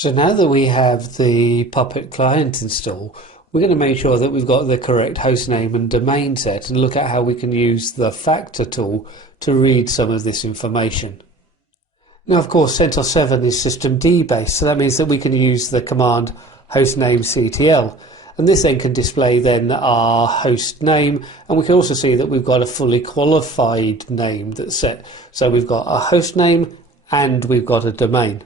So now that we have the Puppet client installed, we're going to make sure that we've got the correct hostname and domain set and look at how we can use the factor tool to read some of this information. Now, of course, CentOS 7 is systemd based, so that means that we can use the command hostnamectl, and this then can display then our host name, and we can also see that we've got a fully qualified name that's set. So we've got a host name and we've got a domain.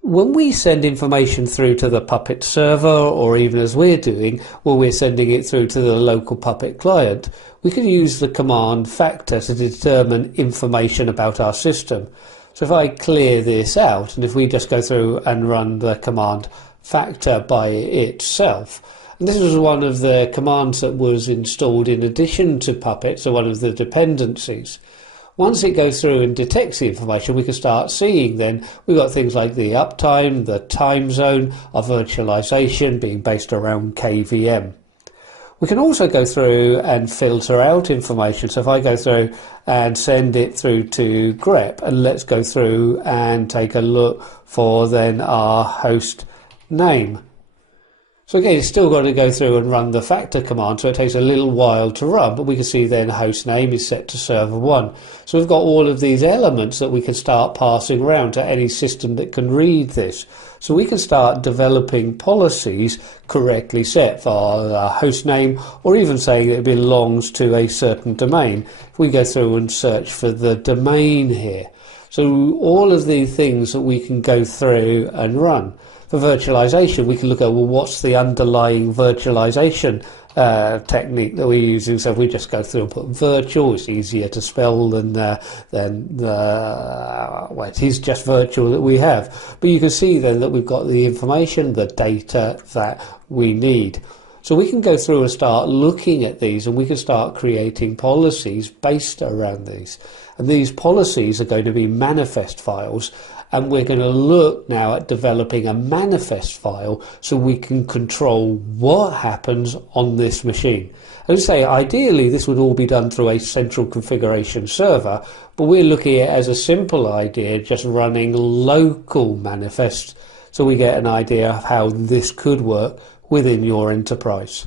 When we send information through to the Puppet server, or even as we're doing, when we're sending it through to the local Puppet client, we can use the command factor to determine information about our system. So if I clear this out, and if we just go through and run the command factor by itself, and this was one of the commands that was installed in addition to Puppet, so one of the dependencies. Once it goes through and detects the information, we can start seeing then we've got things like the uptime, the time zone, our virtualization being based around KVM. We can also go through and filter out information. So if I go through and send it through to grep, and let's go through and take a look for then our host name. So again, it's still got to go through and run the factor command, so it takes a little while to run, but we can see then host name is set to server 1. So we've got all of these elements that we can start passing around to any system that can read this. So we can start developing policies correctly set for our host name, or even saying it belongs to a certain domain. If we go through and search for the domain here. So all of the things that we can go through and run. For virtualization, we can look at, well, what's the underlying virtualization technique that we're using. So if we just go through and put virtual, it's easier to spell than well, it is just virtual that we have. But you can see then that we've got the information, the data that we need. So we can go through and start looking at these, and we can start creating policies based around these. And these policies are going to be manifest files. And we're going to look now at developing a manifest file so we can control what happens on this machine. As I say, ideally this would all be done through a central configuration server, but we're looking at it as a simple idea, just running local manifests, so we get an idea of how this could work within your enterprise.